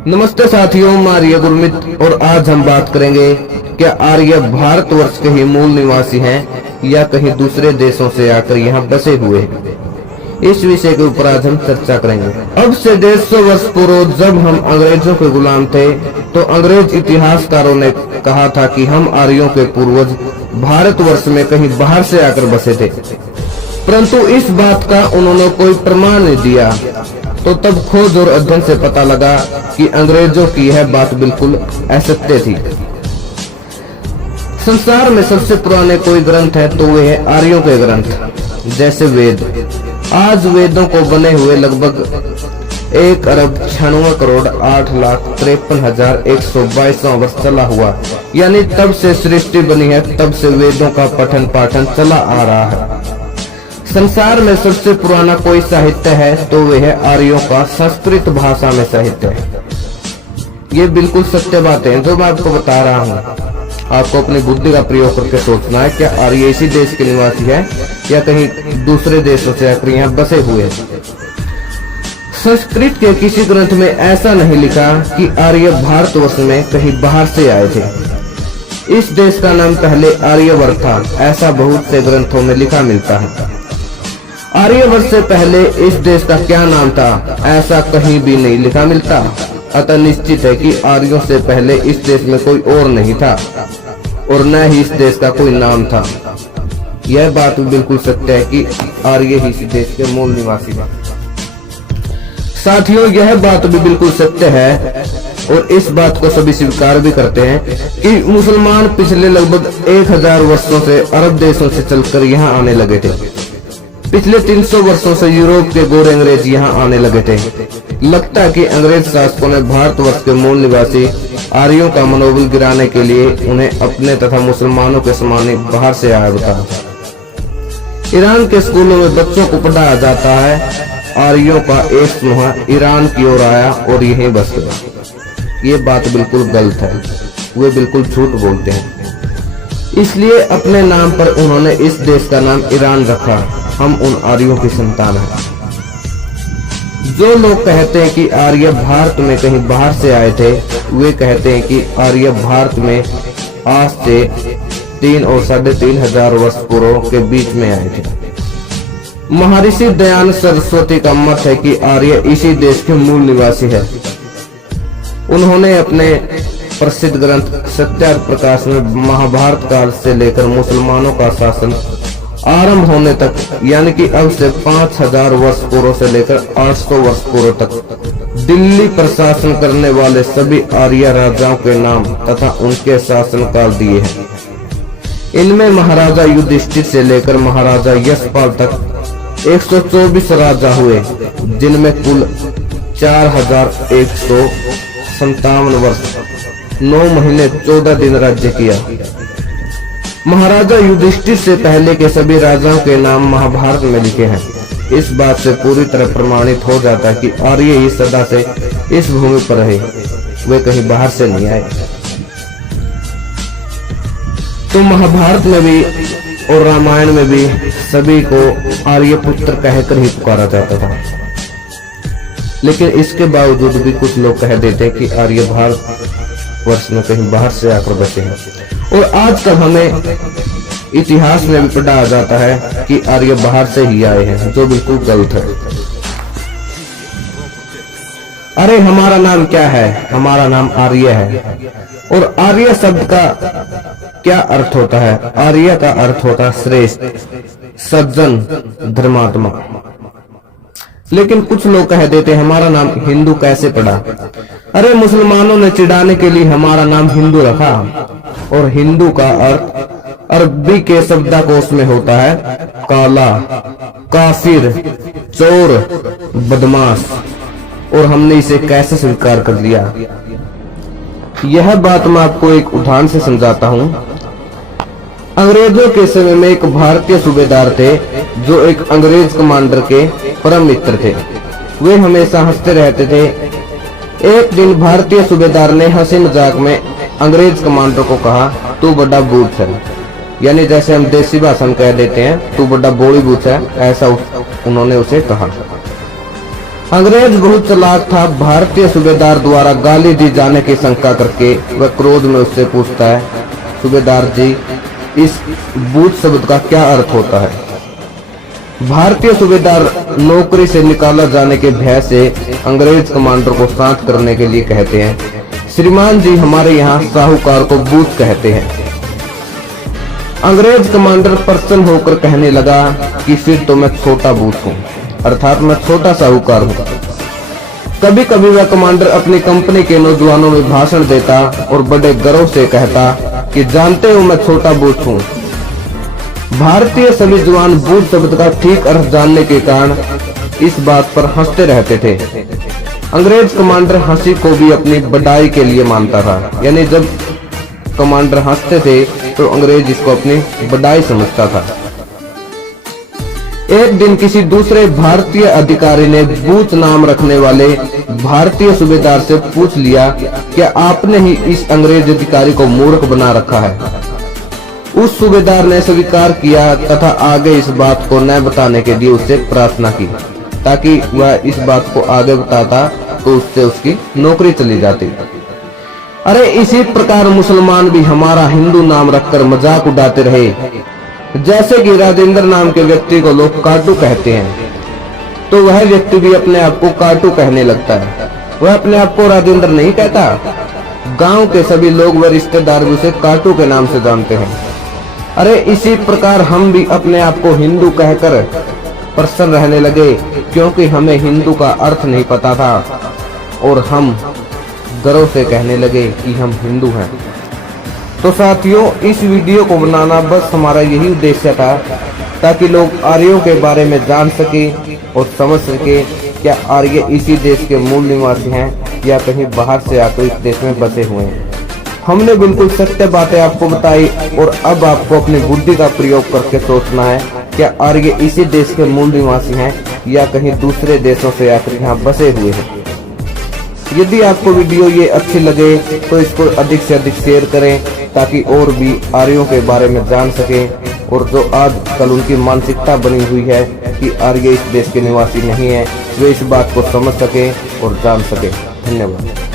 नमस्ते साथियों, मैं आर्य गुरमीत और आज हम बात करेंगे क्या आर्य भारतवर्ष के ही मूल निवासी हैं या कहीं दूसरे देशों से आकर यहाँ बसे हुए हैं। इस विषय के ऊपर आज हम चर्चा करेंगे। अब से 150 वर्ष पूर्व जब हम अंग्रेजों के गुलाम थे तो अंग्रेज इतिहासकारों ने कहा था कि हम आर्यों के पूर्वज भारतवर्ष में कहीं बाहर से आकर बसे थे, परंतु इस बात का उन्होंने कोई प्रमाण नहीं दिया। तो तब खोज और अध्ययन से पता लगा कि अंग्रेजों की यह बात बिल्कुल असत्य थी। संसार में सबसे पुराने कोई ग्रंथ है तो वे है आर्यों के ग्रंथ, जैसे वेद। आज वेदों को बने हुए लगभग 1,96,08,53,122 वर्ष चला हुआ, यानी तब से सृष्टि बनी है तब से वेदों का पठन पाठन चला आ रहा है। संसार में सबसे पुराना कोई साहित्य है तो वह है आर्यों का संस्कृत भाषा में साहित्य है। ये बिल्कुल सत्य बातें हैं जो मैं आपको बता रहा हूँ। आपको अपनी बुद्धि का प्रयोग करके सोचना है क्या आर्य इसी देश के निवासी है या कहीं दूसरे देशों से आकर यहाँ बसे हुए हैं। संस्कृत के किसी ग्रंथ में ऐसा नहीं लिखा कि आर्य भारतवर्ष में कहीं बाहर से आए थे। इस देश का नाम पहले आर्यवर्त था, ऐसा बहुत से ग्रंथों में लिखा मिलता है। आर्यवर्त से पहले इस देश का क्या नाम था ऐसा कहीं भी नहीं लिखा मिलता। अतः निश्चित है कि आर्यों से पहले इस देश में कोई और नहीं था और न ही इस देश का कोई नाम था। यह बात बिल्कुल सत्य है कि आर्य ही इस देश के मूल निवासी थे। साथियों, यह बात भी बिल्कुल सत्य है और इस बात को सभी स्वीकार भी करते हैं कि मुसलमान पिछले लगभग 1000 वर्षों से अरब देशों से चलकर यहाँ आने लगे थे। पिछले 300 वर्षों से यूरोप के गोरे अंग्रेज यहाँ आने लगे थे। लगता है कि अंग्रेज शासकों ने भारतवर्ष के मूल निवासी आर्यों का मनोबल गिराने के लिए उन्हें अपने तथा मुसलमानों के समान ही बाहर से आया बताया। ईरान के स्कूलों में बच्चों को पढ़ाया जाता है आर्यों का एक समूह ईरान की ओर आया और यहीं बस गया। ये बात बिल्कुल गलत है, वे बिल्कुल झूठ बोलते हैं। इसलिए अपने नाम पर उन्होंने इस देश का नाम ईरान रखा। हम उन आर्यों की संतान हैं। जो लोग कहते हैं कि आर्य भारत में कहीं बाहर से आए थे, वे कहते हैं कि आर्य भारत में आज से 3 और 3,500 वर्ष पूर्व के बीच में आए थे। महर्षि दयानंद सरस्वती का मत है कि आर्य इसी देश के मूल निवासी है। उन्होंने अपने प्रसिद्ध ग्रंथ सत्यार्थ प्रकाश में महाभारत काल से लेकर मुसलमानों का शासन आरंभ होने तक, यानी कि अब से 5000 वर्ष पूर्व से लेकर 800 वर्ष पूर्व तक दिल्ली प्रशासन करने वाले सभी आर्य राजाओं के नाम तथा उनके शासन काल दिए हैं। इनमें महाराजा युधिष्ठिर से लेकर महाराजा यशपाल तक 124 राजा हुए, जिनमें कुल 4157 वर्ष 9 महीने 14 दिन राज्य किया। महाराजा युधिष्ठिर से पहले के सभी राजाओं के नाम महाभारत में लिखे हैं। इस बात से पूरी तरह प्रमाणित हो जाता है कि आर्य ही सदा से इस भूमि पर रहे, वे कहीं बाहर से नहीं आए। तो महाभारत में भी और रामायण में भी सभी को आर्य पुत्र कहकर ही पुकारा जाता था। लेकिन इसके बावजूद भी कुछ लोग कह देते हैं कि आर्य भारत वर्ष में कहीं बाहर से आकर बसे हैं और आजकल हमें इतिहास में भी पढ़ाया जाता है कि आर्य बाहर से ही आए हैं, जो बिल्कुल गलत है। अरे हमारा नाम क्या है? हमारा नाम आर्य है। और आर्य शब्द का क्या अर्थ होता है? आर्य का अर्थ होता है श्रेष्ठ, सज्जन, धर्मात्मा। लेकिन कुछ लोग कह देते हैं हमारा नाम हिंदू कैसे पड़ा? अरे मुसलमानों ने चिढ़ाने के लिए हमारा नाम हिंदू रखा और हिंदू का अर्थ अरबी के शब्दकोश में होता है काला, काफिर, चोर, बदमाश, और हमने इसे कैसे स्वीकार कर लिया। यह बात मैं आपको एक उदाहरण से समझाता हूँ। अंग्रेजों के समय में एक भारतीय सूबेदार थे जो एक अंग्रेज कमांडर के परम मित्र थे। वे हमेशा हंसते रहते थे। एक दिन भारतीय सूबेदार ने हंसी मजाक में अंग्रेज कमांडर को कहा, तू बड़ा बूढ़ है। यानी जैसे हम देसी भाषा में कह देते हैं तू बड़ा बोली बूढ़ है, ऐसा उन्होंने उसे कहा। अंग्रेज बहुत चालाक था। भारतीय सूबेदार द्वारा गाली दी जाने की शंका करके वह क्रोध में उससे पूछता है, सूबेदार जी, इस बूथ शब्द का क्या अर्थ होता है? भारतीय सूबेदार नौकरी से निकाला जाने के भय से अंग्रेज कमांडर को शांत करने के लिए कहते हैं, श्रीमान जी, हमारे यहाँ साहूकार को बूथ कहते हैं। अंग्रेज कमांडर प्रसन्न होकर कहने लगा कि फिर तो मैं छोटा बूथ हूँ, अर्थात मैं छोटा साहूकार हूँ। कभी कभी वह कमांडर अपनी कंपनी के नौजवानों में भाषण देता और बड़े गर्व से कहता कि जानते हो, मैं छोटा बूथ हूँ। भारतीय सभी जवान बूथ शब्द का ठीक अर्थ जानने के कारण इस बात पर हंसते रहते थे। अंग्रेज कमांडर हंसी को भी अपनी बड़ाई के लिए मानता था, यानी जब कमांडर हंसते थे तो अंग्रेज इसको अपनी बड़ाई समझता था। एक दिन किसी दूसरे भारतीय अधिकारी ने बूथ नाम रखने वाले भारतीय सूबेदार से पूछ लिया, क्या आपने ही इस अंग्रेज अधिकारी को मूर्ख बना रखा है? उस सूबेदार ने स्वीकार किया तथा आगे इस बात को न बताने के लिए उससे प्रार्थना की, ताकि वह इस बात को आगे बताता तो उससे उसकी नौकरी चली जाती। अरे इसी प्रकार मुसलमान भी हमारा हिंदू नाम रखकर मजाक उड़ाते रहे। जैसे कि राजेंद्र नाम के व्यक्ति को लोग काटू कहते हैं, तो वह व्यक्ति भी अपने आप को काटू कहने लगता है। वह अपने आप को राजेंद्र नहीं कहता। गांव के सभी लोग व रिश्तेदार भी उसे काटू के नाम से जानते हैं। अरे इसी प्रकार हम भी अपने आप को हिंदू कहकर प्रसन्न रहने लगे, क्योंकि हमें हिंदू का अर्थ नहीं पता था और हम गर्व से कहने लगे कि हम हिंदू हैं। तो साथियों, इस वीडियो को बनाना बस हमारा यही उद्देश्य था, ताकि लोग आर्यों के बारे में जान सके और समझ सके क्या आर्य इसी देश के मूल निवासी हैं या कहीं बाहर से आकर इस देश में बसे हुए हैं। हमने बिल्कुल सत्य बातें आपको बताई और अब आपको अपनी बुद्धि का प्रयोग करके सोचना है, क्या आर्य इसी देश के मूल निवासी हैं या कहीं दूसरे देशों से आकर यहाँ बसे हुए हैं। यदि आपको वीडियो ये अच्छी लगे तो इसको अधिक से अधिक शेयर करें, ताकि और भी आर्यों के बारे में जान सकें और जो आजकल उनकी मानसिकता बनी हुई है कि आर्य इस देश के निवासी नहीं है, वे इस बात को समझ सकें और जान सकें। धन्यवाद।